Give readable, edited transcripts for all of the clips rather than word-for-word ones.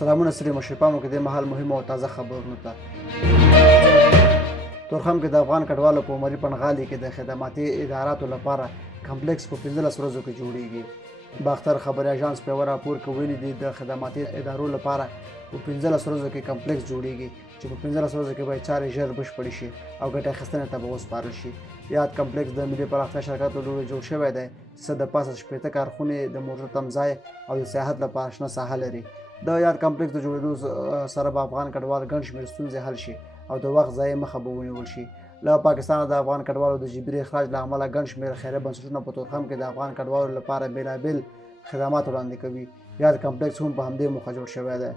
سلامونه ستړي مشئ پام وکړئ د مهال مهمو او تازه خبرونو ته. تورخم کې د افغان کډوالو په عمري پنغالي کې د خدماتي اداراتو لپاره کمپلیکس په 15 ورځو کې جوړیږي. باختر خبري اژانس په یوه راپور کې ویلي دي د خدماتي ادارو لپاره په 15 ورځو کې کمپلیکس جوړیږي چې په 15 ورځو کې به چارې ژر بشپړې شي او ګټه اخیستنې ته به وسپارل شي. یاد کمپلیکس د ملي پراختیا شرکت له لوري جوړ شوی دی چې د پاسه 80 کارخونې د موټر تمځای او د سیاحت لپاره شنه ساحه لري. د یاد کمپلیکس د جوړېدو سره به افغان کډوال ګڼ شمېر ستونزې حل شي او د وخت ضایع مخه به ونیول شي. له پاکستانه د افغان کډوالو د جبري اخراج له امله ګڼ شمېر خیریه بنسټونه په تورخم کې د افغان کډوالو لپاره بېلابېل خدمات وړاندې کوي. یاد کمپلیکس هم په همدې موخه جوړ شوی دی.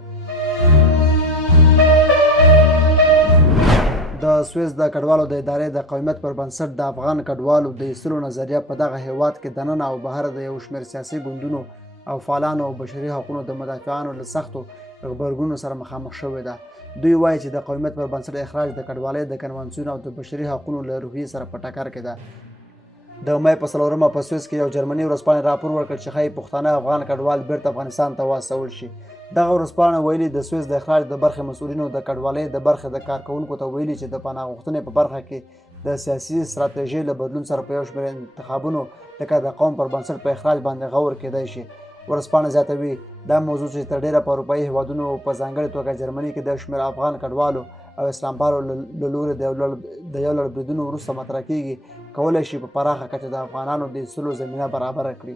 د سویس د کډوالو د ادارې د قومیت پر بنسټ د افغان کډوالو د ایستلو نظریه په دغه هیواد کې دننه او بهر د یو شمېر سیاسي ګوندونو او فعالانو او بشري حقوقو د مدافعانو له سختو غبرګونونو سره مخامخ شوې ده. دوی وایي چې د قومیت پر بنسټ اخراج د کډوالۍ د کنوانسیون او د بشري حقوقو له روحیې سره په ټکر کې ده. د مې په 4 په سویس کې یو جرمني ورځپاڼې راپور ورکړ چې ښایي پښتانه افغان کډوال بیرته افغانستان ته واستول شي. دغه ورځپاڼه ویلي د سویس د اخراج د برخې مسؤلینو د کډوالۍ د برخې د کارکوونکو ته ویلي چې د پناه غوښتنې په برخه کې د سیاسي ستراتیژۍ له بدلون سره په یو شمېر انتخابونو لکه د قوم پر بنسټ په اخراج باندې غور کېدای شی. ورځپاڼه زیاتوي دا موضوع چې تر ډیره په اروپایي هیوادونو په ځانګړې توګه جرمني کې د شمېر افغان کډوالو او اسلام پالو له لوري د یو لړ بریدونو وروسته مطرح کیږي کولی شي په پراخه کچه د افغانانو د ایستلو زمینه برابره کړي.